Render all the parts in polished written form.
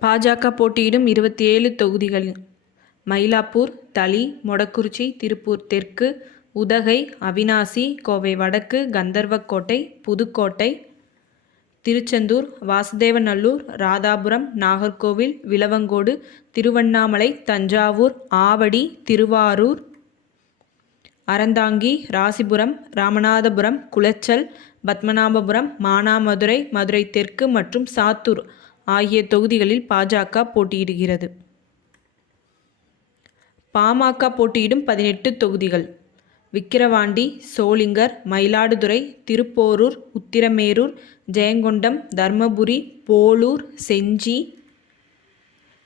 பாஜக போட்டியிடும் 27 தொகுதிகள்: மயிலாப்பூர், தளி, மொடக்குறிச்சி, திருப்பூர் தெற்கு, உதகை, அவிநாசி, கோவை வடக்கு, கந்தர்வக்கோட்டை, புதுக்கோட்டை, திருச்செந்தூர், வாசுதேவநல்லூர், ராதாபுரம், நாகர்கோவில், விளவங்கோடு, திருவண்ணாமலை, தஞ்சாவூர், ஆவடி, திருவாரூர், அறந்தாங்கி, ராசிபுரம், ராமநாதபுரம், குளச்சல், பத்மநாபபுரம், மானாமதுரை, மதுரை தெற்கு மற்றும் சாத்தூர் ஆகிய தொகுதிகளில் பாஜக போட்டியிடுகிறது. பா.ம.க. போட்டியிடும் 18 தொகுதிகள்: விக்கிரவாண்டி, சோளிங்கர், மயிலாடுதுறை, திருப்போரூர், உத்திரமேரூர், ஜெயங்கொண்டம், தர்மபுரி, போளூர், செஞ்சி,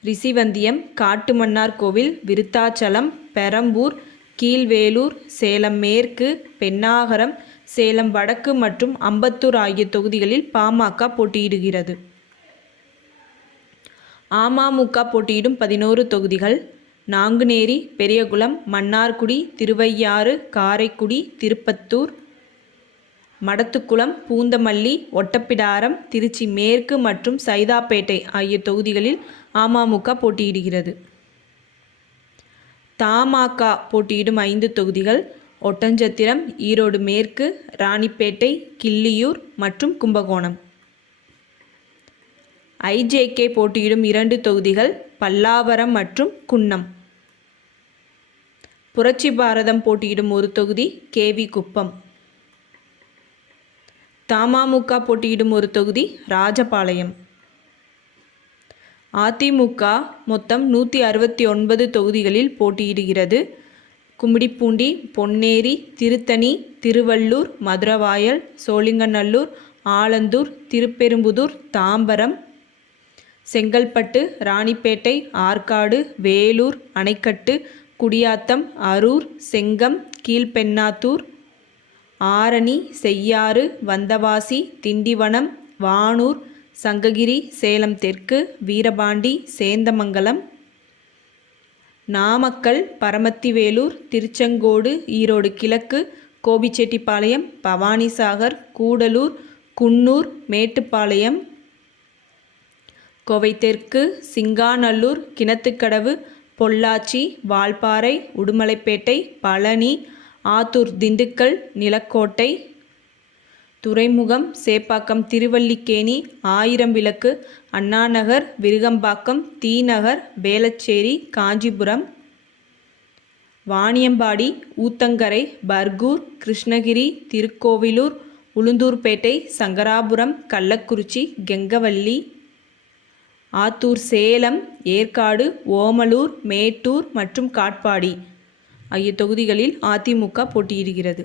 ரிஷிவந்தியம், காட்டுமன்னார்கோவில், விருத்தாச்சலம், பெரம்பூர், கீழ்வேளூர், சேலம் மேற்கு, பென்னாகரம், சேலம் வடக்கு மற்றும் அம்பத்தூர் ஆகிய தொகுதிகளில் பா.ம.க. போட்டியிடுகிறது. அ.ம.மு.க. போட்டியிடும் 11 தொகுதிகள்: நாங்குநேரி, பெரியகுளம், மன்னார்குடி, திருவையாறு, காரைக்குடி, திருப்பத்தூர், மடத்துக்குளம், பூந்தமல்லி, ஒட்டப்பிடாரம், திருச்சி மேற்கு மற்றும் சைதாப்பேட்டை ஆகிய தொகுதிகளில் அ.ம.மு.க. போட்டியிடுகிறது. த.மா.கா. போட்டியிடும் 5 தொகுதிகள்: ஒட்டன்சத்திரம், ஈரோடு மேற்கு, ராணிப்பேட்டை, கிள்ளியூர் மற்றும் கும்பகோணம். ஐ.ஜே.கே. போட்டியிடும் 2 தொகுதிகள்: பல்லாவரம் மற்றும் குன்னம். புரட்சி பாரதம் போட்டியிடும் 1 தொகுதி: கே.வி. குப்பம். த.ம.மு.க. போட்டியிடும் 1 தொகுதி: ராஜபாளையம். அ.தி.மு.க. மொத்தம் 169 தொகுதிகளில் போட்டியிடுகிறது. கும்மிடிப்பூண்டி, பொன்னேரி, திருத்தணி, திருவள்ளூர், மதுரவாயல், சோழிங்கநல்லூர், ஆலந்தூர், திருப்பெரும்புதூர், தாம்பரம், செங்கல்பட்டு, ராணிப்பேட்டை, ஆற்காடு, வேலூர், அணைக்கட்டு, குடியாத்தம், அரூர், செங்கம், கீழ்பென்னாத்தூர், ஆரணி, செய்யாறு, வந்தவாசி, திண்டிவனம், வானூர், சங்ககிரி, சேலம் தெற்கு, வீரபாண்டி, சேந்தமங்கலம், நாமக்கல், பரமத்திவேலூர், திருச்செங்கோடு, ஈரோடு கிழக்கு, கோபிச்செட்டிப்பாளையம், பவானிசாகர், கூடலூர், குன்னூர், மேட்டுப்பாளையம், கோவை தெற்கு, சிங்காநல்லூர், கிணத்துக்கடவு, பொள்ளாச்சி, வால்பாறை, உடுமலைப்பேட்டை, பழநி, ஆத்தூர், திண்டுக்கல், நிலக்கோட்டை, துறைமுகம், சேப்பாக்கம், திருவல்லிக்கேணி, ஆயிரம்விளக்கு, அண்ணாநகர், விருகம்பாக்கம், தி.நகர், வேளச்சேரி, காஞ்சிபுரம், வாணியம்பாடி, ஊத்தங்கரை, பர்கூர், கிருஷ்ணகிரி, திருக்கோவிலூர், உளுந்தூர்பேட்டை, சங்கராபுரம், கள்ளக்குறிச்சி, கெங்கவல்லி, ஆத்தூர், சேலம், ஏற்காடு, ஓமலூர், மேட்டூர் மற்றும் காட்பாடி ஆகிய தொகுதிகளில் அ.தி.மு.க. போட்டியிடுகிறது.